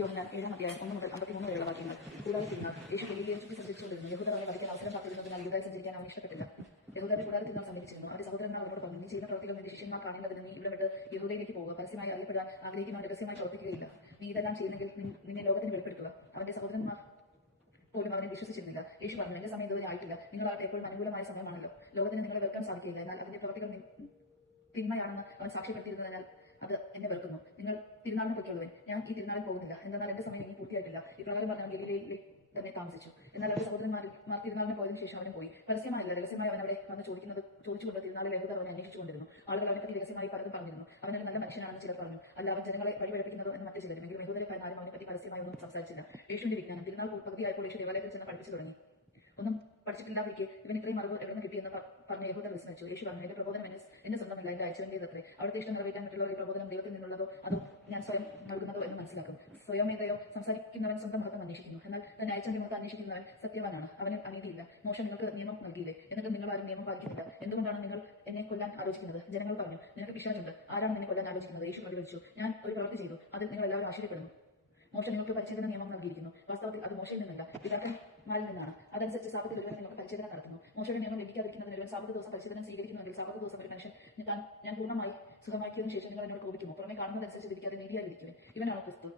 യോഹന്നാൻ 7-ാം അധ്യായം 1 മുതൽ 53 വരെയുള്ള വാക്യങ്ങൾ. കൂടാതെ തിന്നാൽ യേശു ഗലീലയെ ചുറ്റി സഞ്ചരിച്ചുകൊണ്ടിരുന്നു. യഹൂദർ അവനെ വധിക്കാൻ അവസരം കാത്തിരുന്നതിനാൽ യൂദായിൽ സഞ്ചരിക്കാൻ അവൻ ഇഷ്ടപ്പെട്ടില്ല. യഹൂദരുടെ കൂടാരത്തിൽ നാം സമ്മതിച്ചിരുന്നു. അവന്റെ സഹോദരന്മാർ അവനോട് പറഞ്ഞു, നീ ചെയ്യുന്ന പ്രവൃത്തികൾ നിന്റെ ശിഷ്യന്മാർ കാണേണ്ടതിന് നീ ഇവിടെ വിട്ട് യഹൂദയിലേക്ക് പോവുക. പരസ്യമായി അറിയപ്പെടാൻ ആഗ്രഹിക്കുന്നവൻ രഹസ്യമായി പ്രവർത്തിക്കുകയില്ല. നീ ഇതെല്ലാം ചെയ്യുന്നെങ്കിൽ നിന്നെ ലോകത്തിന് വെളിപ്പെടുത്തുക. അവന്റെ സഹോദരന്മാർ പോലും അവനെ വിശ്വസിച്ചിരുന്നില്ല. യേശു പറഞ്ഞു, എന്റെ സമയം ഇതുവരെ ആയിട്ടില്ല. നിങ്ങളാകട്ടെ എപ്പോഴും അനുകൂലമായ സമയമാണല്ലോ. ലോകത്തിന് നിങ്ങളെ വെറുക്കാൻ സാധിക്കില്ല. എന്നാൽ അതിന്റെ പ്രവൃത്തികൾ തിന്മയാണെന്ന് അവൻ സാക്ഷ്യപ്പെടുത്തിയിരുന്നതിനാൽ അത് എന്നെ വെറുക്കുന്നു. നിങ്ങൾ തിരുനാളിന് പൊയ്ക്കൊള്ളുവൻ, ഞാൻ ഈ തിരുനാളിൽ പോകുന്നില്ല. എന്നാൽ എന്റെ സമയം ഇനി പൂർത്തിയായിട്ടില്ല. ഇപ്രകാരം പറഞ്ഞ ഗലീലയിൽ തന്നെ താമസിച്ചു. എന്നാൽ അവരുടെ സഹോദരന്മാർ തിരുനാളിന് പോയതിനു ശേഷം അവനും പോയി. പരസ്യമായില്ല, രഹസ്യമായി അവൻ അവിടെ വന്ന് ചോദിച്ചുകൊണ്ട് തിരുനാളിൽ യഹൂദർ അവനെ അന്വേഷിച്ചുകൊണ്ടിരുന്നു. ആളുകൾ അവനെപ്പറ്റി രഹസ്യമായി പലതും പറഞ്ഞിരുന്നു. അവനൊരു നല്ല മനുഷ്യനാണെന്ന് ചിലർ പറഞ്ഞു. അല്ല, അവൻ ജനങ്ങളെ വഴിപഴപ്പിക്കുന്നതോ എന്ന് മറ്റു ചിലരും. എങ്കിലും യഹൂദരെ ആരും അവനെപ്പറ്റി പരസ്യമായി ഒന്നും സംസാരിച്ചില്ല. യേശുവിന്റെ വിജ്ഞാനം. തിരുനാൾ പകുതിയായപ്പോൾ യേശു ദേവാലയത്തിൽ ചെന്ന് പഠിപ്പിച്ചു തുടങ്ങി. ഒന്നും പഠിച്ചിട്ടില്ലാതിരിക്കെ ഇവൻ ഇത്രയും അറിവ് എവിടെ നിന്ന് കിട്ടിയെന്ന് പറഞ്ഞ് യഹൂദർ വിസ്മരിച്ചു. യേശു പറഞ്ഞു, എന്റെ പ്രബോധനം എന്നെ സ്വന്തമില്ല, എന്റെ അയച്ചവന്റേതത്രേ. അവിടുത്തെ ഇഷ്ടം നിറവേറ്റാൻ മറ്റുള്ളവർ ഈ പ്രബോധനം ദൈവത്തിൽ നിന്നുള്ളതോ അതോ ഞാൻ സ്വയം നൽകുന്നതോ എന്ന് മനസ്സിലാക്കും. സ്വയമേതയോ സംസാരിക്കുന്നവൻ സ്വന്തം മഹത്വം അന്വേഷിക്കുന്നു. എന്നാൽ തന്നെ അയച്ചവന്റെ മഹത്വം അന്വേഷിക്കുന്നവൻ സത്യവാനാണ്. അവന് അനീതിയില്ല. മോശം നിങ്ങൾക്ക് നിയമം നൽകിയില്ലേ, എന്നിട്ടും നിങ്ങൾ ആരും നിയമം പാലിക്കുന്നില്ല. എന്തുകൊണ്ടാണ് നിങ്ങൾ എന്നെ കൊല്ലാൻ ആലോചിക്കുന്നത്? ജനങ്ങൾ പറഞ്ഞു, നിനക്ക് പിശാചുണ്ട്. ആരാണ് നിന്നെ കൊല്ലാൻ ആലോചിക്കുന്നത്? യേശു പ്രതികരിച്ചു, ഞാൻ ഒരു പ്രവൃത്തി ചെയ്തു, അതിൽ നിങ്ങൾ എല്ലാവരും ആശ്ചര്യപ്പെടുന്നു. മോശ നിങ്ങൾക്ക് പരിച്ഛേദന നിയമം നൽകിയിരിക്കുന്നു. വാസ്തവത്തിൽ അത് മോശയിൽ നിന്നല്ല, പിതാക്കന്മാരിൽ നിന്നാണ്. അതനുസരിച്ച് സാബത്തിൽ ഒരുവൻ നിങ്ങൾക്ക് പരിച്ഛേദന നടത്തുന്നു. മോശയുടെ നിയമം ലഭിക്കാതിരിക്കുന്നതിന് ഒരുവൻ സാബത്ത് ദിവസം പരിച്ഛേദന സ്വീകരിക്കുന്നുവെങ്കിൽ സാബത്ത് ദിവസം ഒരു മനുഷ്യൻ ഞാൻ പൂർണ്ണമായി സുഖമാക്കിയതിനു ശേഷം നിങ്ങൾ എന്നോട് കോപിക്കുമോ? പുറമെ കാണുന്നതനുസരിച്ച് ലഭിക്കാതെ നീതിയായിരിക്കുവൻ. ഇവനാണ് ക്രിസ്തു.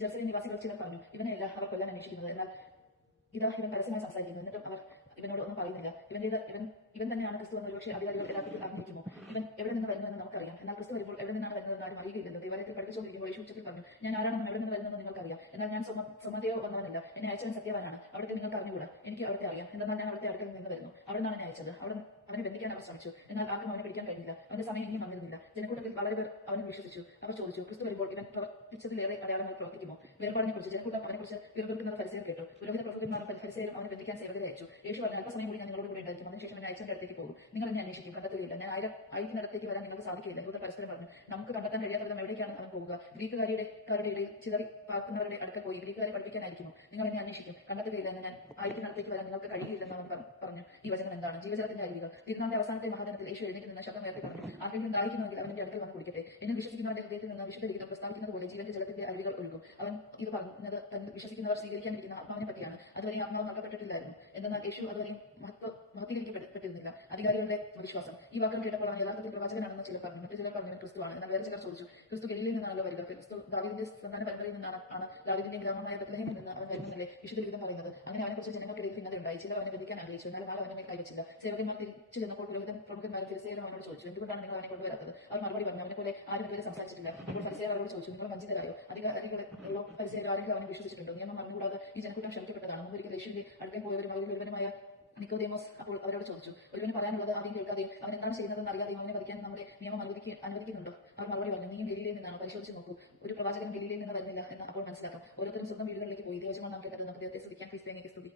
ജെറുസലേം നിവാസികൾ ചിലർ പറഞ്ഞു, ഇവനെയല്ല അവർ കൊല്ലാൻ അന്വേഷിക്കുന്നത്. എന്നാൽ ഇവൻ പരസ്യമായി സംസാരിക്കുന്നു. എന്നിട്ടും അവർ ഇവനോട് ഒന്നും പറയുന്നില്ല. ഇവൻ തന്നെയാണ് ക്രിസ്തു എന്ന് ഒരുപക്ഷെ അധികാരികൾ എല്ലാവർക്കും അറിഞ്ഞിരിക്കുമോ? ഇവൻ എവിടെ നിന്ന് വരുന്നതെന്ന് നമുക്കറിയാം. എന്നാൽ ക്രിസ്തു വരുമ്പോൾ എവിടെ നിന്നാണ് വരുന്നതെന്ന് ആരും അറിയുകയില്ലല്ലോ. ദേവാലയത്തിൽ പഠിപ്പിച്ചുകൊണ്ടിരിക്കുമ്പോൾ യേശു ഉച്ചത്തിൽ പറഞ്ഞു, ഞാൻ ആരാണെന്നും എവിടെ നിന്ന് വരുന്നതെന്ന് നിങ്ങൾക്കറിയാം. എന്നാൽ ഞാൻ സ്വമതയോ വന്നവനല്ല, എന്നെ അയച്ചവൻ സത്യവാനാണ്. അവിടുത്തെ നിങ്ങൾക്ക് അറിഞ്ഞുകൂടാ, എനിക്ക് അവിടുത്തെ അറിയാം. എന്നാൽ ഞാൻ അവിടുത്തെ അടുക്കൽ നിന്ന് വരുന്നു. അവിടെ നിന്നാണ് എന്നെ അയച്ചത്. അവനെ ബന്ധിക്കാൻ അവർ ശ്രമിച്ചു. എന്നാൽ ആർക്കും അവനെ പിടിക്കാൻ കഴിഞ്ഞില്ല. അവന്റെ സമയം ഇനിയും വന്നിരുന്നില്ല. ജനക്കൂട്ടത്തിൽ വളരെ പേർ അവനെ വിശ്വസിച്ചു. അവർ ചോദിച്ചു, ക്രിസ്തു വരുമ്പോൾ ഇവൻ പ്രവർത്തിച്ചതിലേറെ അടയാളങ്ങൾ പ്രവർത്തിക്കുമോ? വേർപാടിനെ കുറിച്ച് ജനക്കൂട്ടം അവനെക്കുറിച്ച് പിറുപിറുക്കുന്നത് ഫരിസേയർ കേട്ടു. പുരോഹിത പ്രഭുക്കന്മാരും ഫരിസേയരും അവനെ ബന്ധിക്കാൻ സേവകരെ അയച്ചു. യേശു പറഞ്ഞു, അല്പസമയം കൂടി ഞാൻ നിങ്ങളോട് കൂടി ഉണ്ടായിരിക്കും. അതിനുശേഷം എന്നെ അയച്ചവന്റെ അടുത്തേക്ക് പോകും. നിങ്ങൾ എന്നെ അന്വേഷിക്കും, കണ്ടെത്തുകയില്ല. ഞാൻ ആയിരിക്കുന്നിടത്തേക്ക് വരാൻ നിങ്ങൾക്ക് സാധിക്കില്ല. യഹൂദർ പരസ്പരം പറഞ്ഞു, നമുക്ക് കണ്ടെത്താൻ കഴിയാത്ത വിധം എവിടേക്കാണ് അവൻ പോവുക? ഗ്രീക്കുകാരുടെ ഇടയിൽ ചിതറി പാർക്കുന്നവരുടെ അടുക്കൽ പോയി ഗ്രീക്കുകാരെ പഠിപ്പിക്കാനായിരിക്കുമോ? നിങ്ങൾ എന്നെ അന്വേഷിക്കും, കണ്ടെത്തുകയില്ല. ഞാൻ ആയിരിക്കുന്നിടത്തേക്ക് വരാൻ നിങ്ങൾക്ക് കഴിയില്ലെന്ന് അവൻ പറഞ്ഞു. ഈ വചനം എന്താണ്? ജീവജലത്തിന്റെ അരികൾ. തിരുനാളിന്റെ അവസാനത്തെ മഹാദിനത്തിൽ യേശു എഴുന്നേറ്റ് നിന്ന് ശബ്ദം ഉയർത്തി പറഞ്ഞു, ആരെങ്കിലും ദാഹിക്കുന്നുവെങ്കിൽ അവന്റെ അടുക്കൽ വന്ന് കുടിക്കട്ടെ. എന്നെ വിശ്വസിക്കുന്നവരുടെ ഹൃദയത്തിൽ നിന്ന് വിശുദ്ധ വിഹിതം പ്രസ്താവിക്കുന്നത് പോലെ ജീവന്റെ ജലത്തിന്റെ അരികൾ ഒഴുകും. അവൻ ഇത് പറഞ്ഞത് തന്നെ വിശ്വസിക്കുന്നവർ സ്വീകരിക്കാനിരിക്കുന്ന ആത്മാവിനെ പറ്റിയാണ്. അതുവരെ ആത്മാവ് നൽകപ്പെട്ടിട്ടില്ലായിരുന്നു. എന്നാൽ യേശു അതുവരെ മഹത്വീകരിക്കപ്പെട്ടിരുന്നില്ല. അധികാരികളുടെ വിശ്വാസം. ഈ വാക്യം കേട്ടപ്പോൾ അവൻ യഥാർത്ഥത്തിൽ പ്രവാചകനാണെന്ന് ചിലർ പറഞ്ഞു. മറ്റു ചിലർ പറഞ്ഞു ക്രിസ്തുവാണ്. എന്നാൽ വേറെ ചിലർ ചോദിച്ചു, ക്രിസ്തു ഗലീലയിൽ നിന്നാണല്ലോ വരിക? ക്രിസ്തു ദാവീദിന്റെ സന്താന പരമ്പരയിൽ നിന്നാണ് ദാവീദിന്റെ ഗ്രാമമായ ബത്ലഹേമിൽ നിന്ന് അവൻ വരുന്നില്ലേ വിശുദ്ധ വിഹിതം പറയുന്നത്? അങ്ങനെ അവനെക്കുറിച്ച് ജനങ്ങൾക്കിടയിൽ ഭിന്നതയുണ്ടായി. ചിലർ അവനെ ബന്ധിക്കാൻ ആഗ്രഹിച്ചു. എന്നാൽ ആരും അവനെ മേൽ കൈവച്ചില്ല. സേവകന്മാർ തിരിച്ചു ചെന്നപ്പോൾ പ്രമുഖന്മാരും ഫരിസേയരും അവനോട് ചോദിച്ചു, എന്തുകൊണ്ടാണ് നിങ്ങൾ അവനെ കൊണ്ടുവരാത്തത്? അവർ മറുപടി പറഞ്ഞു, അവനെ പോലെ ആരും ഇതുവരെ സംസാരിച്ചിട്ടില്ല. അപ്പോൾ ഫരിസേയർ അവരോട് ചോദിച്ചു, നിങ്ങൾ വഞ്ചിതരായോ? അധികാരികളുള്ള ഫരിസേയർ ആരെങ്കിലും അവനെ വിശ്വസിച്ചിട്ടുണ്ടോ? നിയമം മറന്നുകൂടാതെ ഈ ജനക്കൂട്ടം ക്ഷമിക്കപ്പെട്ടതാണ്. മുമ്പൊരിക്കൽ യേശുവിന്റെ അടുക്കൽ പോയവരും അവരിൽ ഒരുവനുമായ നിക്കോദേമോസ് അപ്പോൾ അവരോട് ചോദിച്ചു, ഒരുവന് പറയാനുള്ളത് ആദ്യം കേൾക്കാതെയും അവൻ എന്താണ് ചെയ്യുന്നതെന്ന് അറിയാതെയും അവനെ വധിക്കാൻ നമ്മുടെ നിയമം അനുവദിക്കുന്നുണ്ടോ? അവർ മറുപടി പറഞ്ഞു, നീയും ഗലീലയിൽ നിന്നാണ്, പരിശോധിച്ച് നോക്കൂ. ഒരു പ്രവാചകൻ ഗലീലയിൽ നിന്ന് വരുന്നില്ല എന്ന് അപ്പോൾ മനസ്സിലാക്കാം. ഓരോരുത്തരും സ്വന്തം വീടുകളിലേക്ക് പോയി. ദൈവജനങ്ങൾ നാം കേട്ടത് നമുക്ക് ദൈവത്തെ സ്തുതിക്കാൻ ക്രിസ്തുവിനെ സ്തുതി.